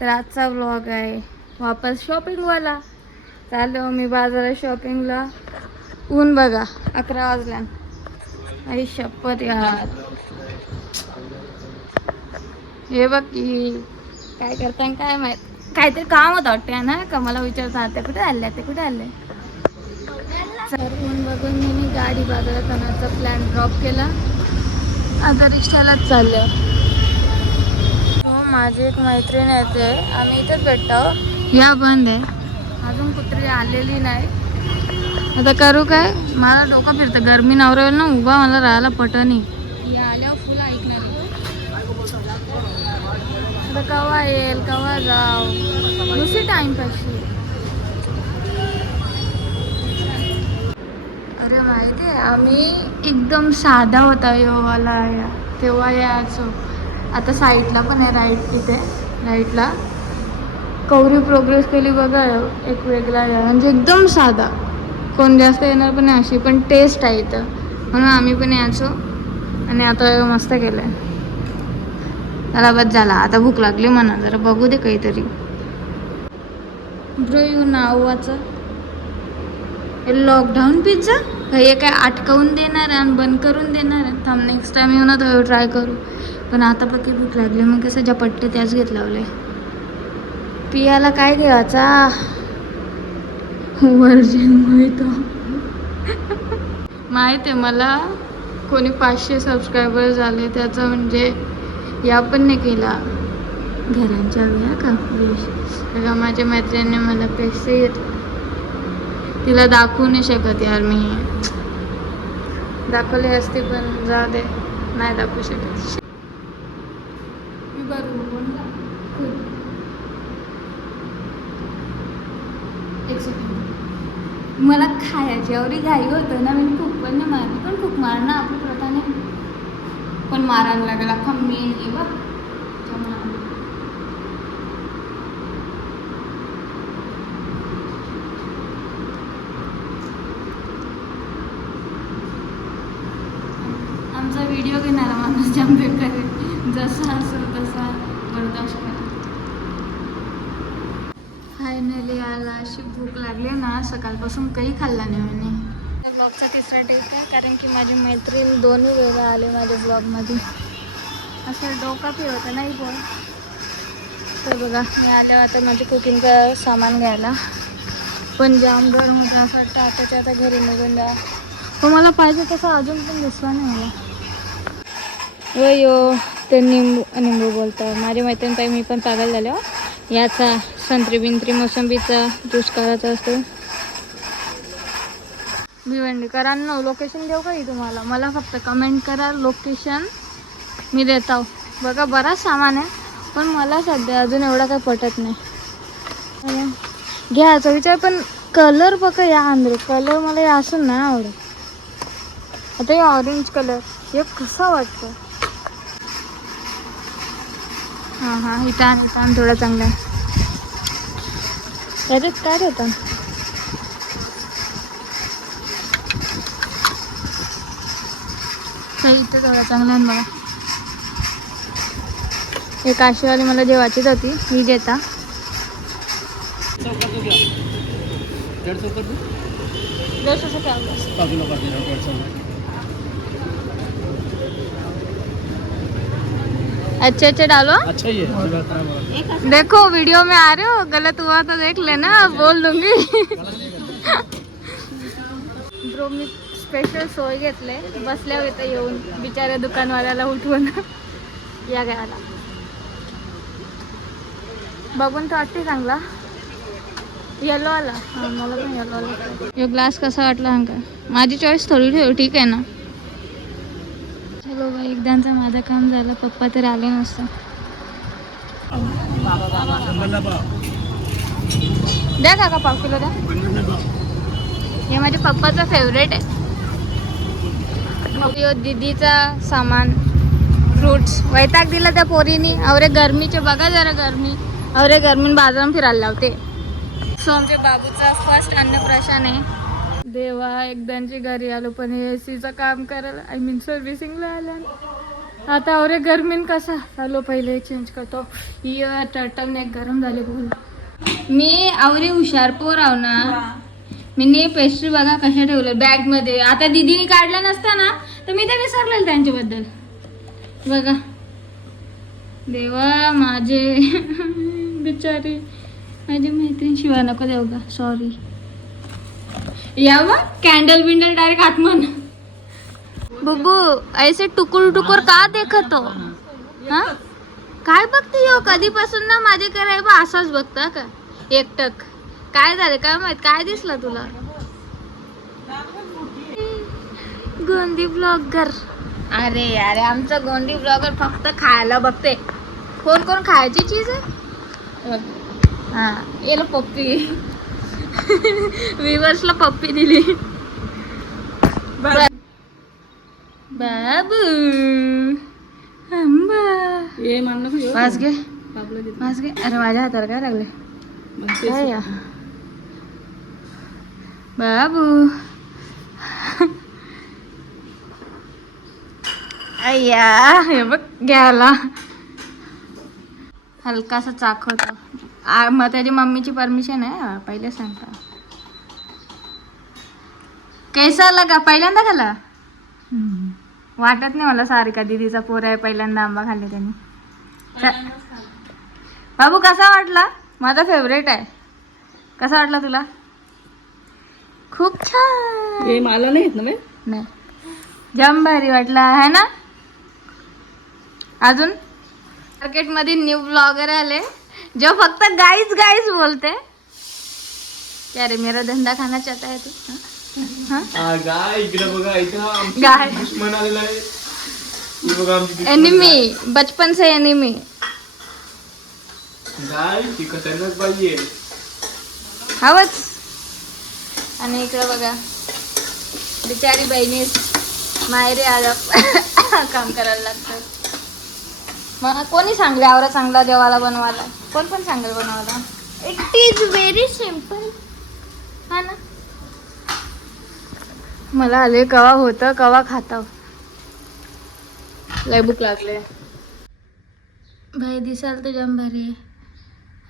तर आजचा व्लॉग आहे वापस शॉपिंगवाला. चाललो मी बाजारात शॉपिंगला. ऊन बघा 11 वाजल्या. आई शपथ यार. हे बघ की काय करताय काय माहित. काहीतरी काम होतं वाटतं ना का मला विचारतात ते कुठे आले ते कुठे आले. तर ऊन बघून मी गाडी बाजारात आणायचा प्लॅन ड्रॉप केला. आता रिक्षालाच चाललो. हो माझी एक मैत्रीण येते आम्ही इथेच भेटतो. या बंद आहे अजून कुत्री आलेली नाही. आता करू काय मला डोकं फिरतं गरमी नवऱ्यावर ना उभा मला राहायला पटणी. या आल्यावर फुल ऐकणार आता कवा येईल कवा जाव नुसती टाइमपाशी. अरे माहिती आहे आम्ही एकदम साधा होता योवाला या तेव्हा यायचो. आता साईडला पण आहे राईट तिथे राईटला कौरी प्रोग्रेस केली बघा. एक वेगळा म्हणजे एकदम साधा कोण जास्त येणार पण नाही अशी पण टेस्ट आहे इथं म्हणून आम्ही पण यायचो. आणि आता मस्त केलं आहे. त्याला बस झाला आता भूक लागली म्हणा जरा बघू दे काहीतरी. ब्रो यू नावाचं लॉकडाऊन पिझ्झा हे काय अटकवून देणार आणि बंद करून देणार. थांब नेक्स्ट टाइम येऊ ना तर ट्राय करू. पण आता पक्की भूक लागली मग कसं झपट्टे त्याच घेत लावले. पियाला काय घ्यायचा वर्जिन माहित माहिती आहे मला. कोणी 500 सबस्क्रायबर झाले त्याचं म्हणजे या पण नाही केला घरांच्या वेळा का विश. माझ्या मैत्रिणीने मला पैसे घेतले. तिला दाखवू नाही शकत यार मी दाखवले असते पण जाऊ दे नाही दाखवू शकत. मी एक सेकंड मला खायची एवढी घाई होतं ना मी खूप पण नाही मारली पण खूप मारणं आपली प्रथाने पण मारायला लागेल अख्खा मेन आहे बघ. आमचा व्हिडिओ घेणारा माणूस जम्पे करेल जसा असेल तसा बर्दाश्त करा. फायनली आला. अशी भूक लागली ना सकाळपासून काही खाल्ला नाही मी. ब्लॉगचा तिसरा डेट आहे कारण की माझी मैत्रीण 2 वेळा आले माझ्या ब्लॉगमध्ये. असं डोका फिरवतं नाही बोल. तर बघा मी आल्यावर आता माझे कुकिंगचं सामान घ्यायला पण जाम गरम होतं असं वाटतं आताच्या आता घरी निघून द्या. पण मला पाहिजे तसं अजून पण दिसला नाही मला. यो ते निंबू बोलतं माझी मैत्रीण ताई मी पण पागल झालो याचा संत्री बिंत्री मोसंबीचा ज्यूस करायचा असतो. भिवंडीकरांना लोकेशन देऊ का तुम्हाला मला फक्त कमेंट करा लोकेशन मी देतो. बघा बराच सामान आहे पण मला सध्या अजून एवढा काही पटत नाही. घ्यायचा विचार पण कलर बघा या आंध्र कलर मला या असून नाही आवडत. आता हे ऑरेंज कलर हे कसा वाटतं. हां हां इथं थोडा चांगला आहे. याच्यात काय होतं इथं थोडा चांगला आहे बघा. हे काशीवाली मला जेवायचीच होती ही देता. अच्छे अच्छे डालो. अच्छा ही है देखो वीडियो में आ रहे हो गलत हुआ तो देख लेना बोल दूंगी. ब्रो मी स्पेशल सोय घेतले बसल्या होत्या येऊन बिचाऱ्या दुकानवाल्याला उठवून या घ्यायला. बघून तर वाटते चांगला येलो आला. हां मला पण येलो आला. यो ग्लास कसा वाटला सांग का माझी चॉईस थोडी ठेव ठीक आहे ना. चलो बाई एकदाचं माझं काम झालं पप्पा तर आले नसतं. द्या काका 5 किलो द्या. हे माझ्या पप्पाचं फेवरेट आहे. यो दीदीचा सामान फ्रूट्स वैताग दिला त्या पोरीनी. अवरे गरमीचे बघा जरा गरमी अवरे गरमीन बाजारात फिरायला लावते. सो आमच्या बाबूचा फर्स्ट अन्नप्राशन आहे. देवा एकदांची घरी आलो पण एसीचं काम करायला आय मीन सर्व्हिसिंगला आल्या. आता अरे गर्मीन कसा चालू पहिले चेंज करतो. टर्टलनेक गरम झाले बोल. मी आवरी हुशार पोर आव ना. मी पेस्ट्री बघा कशा ठेवलं बॅग मध्ये. आता दीदीने काढलं नसतं ना तर मी ते विसरलेलं त्यांच्याबद्दल. बघा देवा माझे बिचारी माझी मैत्रीण. शिवाय नको देऊ का, सॉरी. या मग कॅन्डल बिंडल डायरेक्ट आतमन. बुबू ऐसे टुकुर टुकुर का देखत हो? हा काय बघते हो कधीपासून ना माझे कराय बा असाच बघता का एकटक. काय झालं काय माहित, काय दिसलं तुला? गोंदी ब्लॉगर. अरे अरे आमचा गोंदी ब्लॉगर फक्त खायला बघते. कोण कोण खायची चीज आहे. हा येलो पप्पी. व्ह्यूअर्सला पप्पी दिली. बाबू वास घे वास घे. अरे माझ्या हाताला काय लागले काय या बाबू. अय्या हे बघ घ्यायला हलकासा चाकवतो. मग त्याची मम्मीची परमिशन आहे पहिले सांगता. कैसा लगा पहिल्यांदा खाला? वाटत नाही मला सारिका दीदीचा पोर आहे पहिल्यांदा आंबा खाल्ले त्यांनी. बाबू कसा वाटला? माझा फेवरेट आहे. कसा वाटला तुला? खूप छान. हे मला नाही येत ना. नाही जाम भारी वाटला है ना. अजून मार्केट मध्ये न्यू ब्लॉगर आले जो फक्त गाईज गाईज बोलते. क्या रे मेरा धंदा खाना चाहता है तू? गाय इकडे बघा, इथं गाय दुश्मन आलेला आहे. हे बघा आमची दुश्मन एनिमी बचपन से एनिमी. गाय ती खतरनाक बाई आहे. हवच. आणि इकडे बघा बिचारी बहिणी मायरे आज काम करायला लागतं. मग कोणी सांगले आवरा चांगला देवाला बनवायला? कोण पण सांगेल बनवायला. इट इज व्हेरी सिम्पल हा ना. मला आले कवा होतं कवा खाता. लय भूक लागले भाई. दिसाल तर जाम भारी आहे.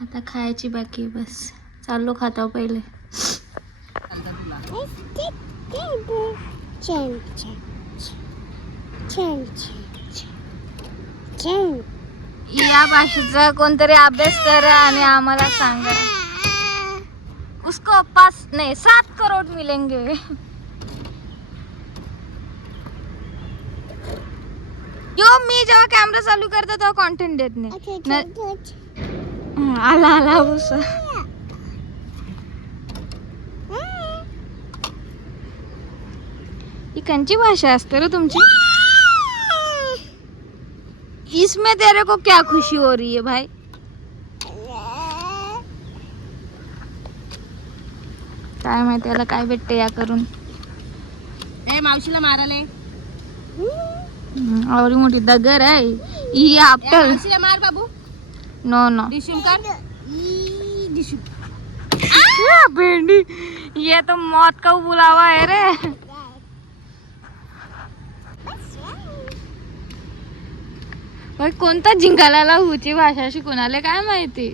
आता खायची बाकी बस. चाललो खाताव पहिले. या भाषेचा कोणतरी अभ्यास करा आणि आम्हाला सांगा. उसको 7 करोड मिलेंगे. यो मी जेव्हा कॅमेरा चालू करतो तेव्हा कॉन्टेंट देत नाही. आला आला बस. ही कंची भाषा असते रे तुमची. इसमें तेरे को क्या खुशी हो रही है भाई? काय माहिती याला काय भेटते या करून. मावशीला माराले. आवडी मोठी दगर आहे ही आपटल. मावशीला मार बाबू. नो नो डिशुम कर. भेंडी ये तो मौत का बुलावा है रे. भाई कोणता जिंकाला हुची भाषा शिकून आले काय माहिती.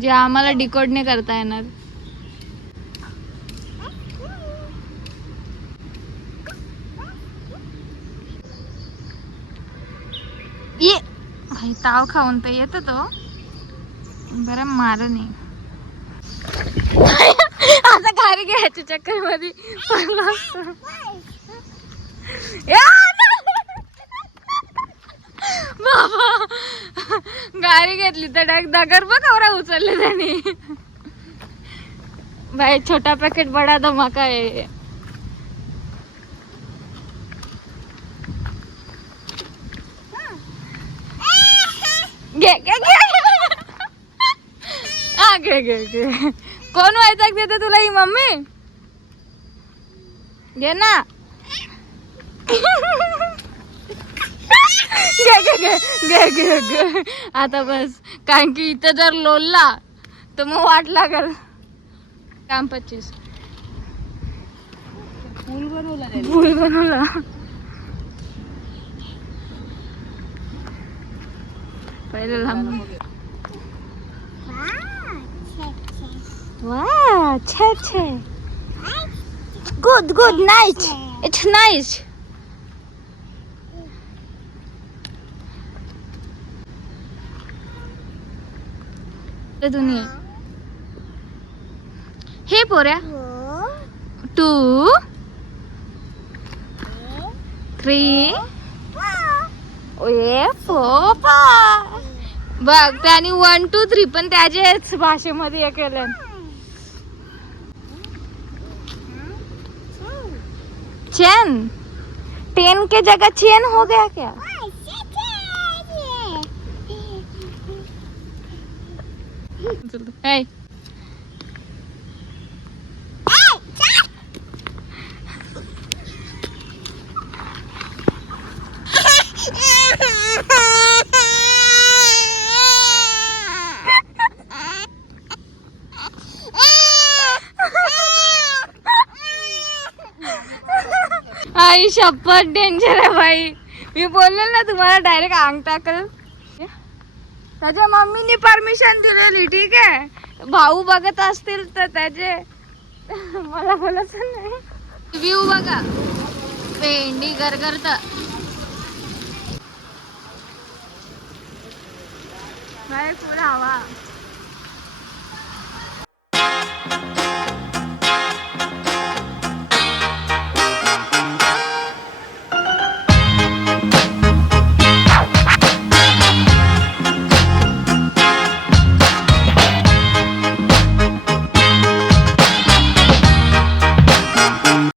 जे आम्हाला डिकोड नाही करता येणार. ये भाई ताव खाऊन तर येत तो बरं मार नाही. आता घरी घ्यायच्या चक्कर मध्ये बाबा गाडी घेतली तर डायरेक्ट दगर बघ कवरा उचलले त्याने. भाई छोटा पॅकेट बडा धमाका आहे. घे घे घे हा घे घे घे. कोण व्हायचं देते तुला ही मम्मी? घे ना. घे घे घे घे घे घे. आता बस कारण की इथं जर लोलला तर मग वाट लागल. काम 25 फुल बनवला पहिले लांब. वा छे छे. Good good nice. It's nice. दुनिया हे पोऱ्या 2 3 ए 4 बघ त्याने 1 2 3 पण त्याच्याच भाषेमध्ये हे केलं. चेन 10 के जगह चेन हो गया क्या? Hey. आई शपथ डेंजर आहे भाई. मी बोलले ना तुम्हाला डायरेक्ट अंग टाकल. त्याच्या मम्मीने परमिशन दिलेली. ठीक आहे भाऊ बघत असतील तर त्याचे मला बोलायचं नाही. व्ह्यू बघा भेंडी गरगरत. फुल हवा.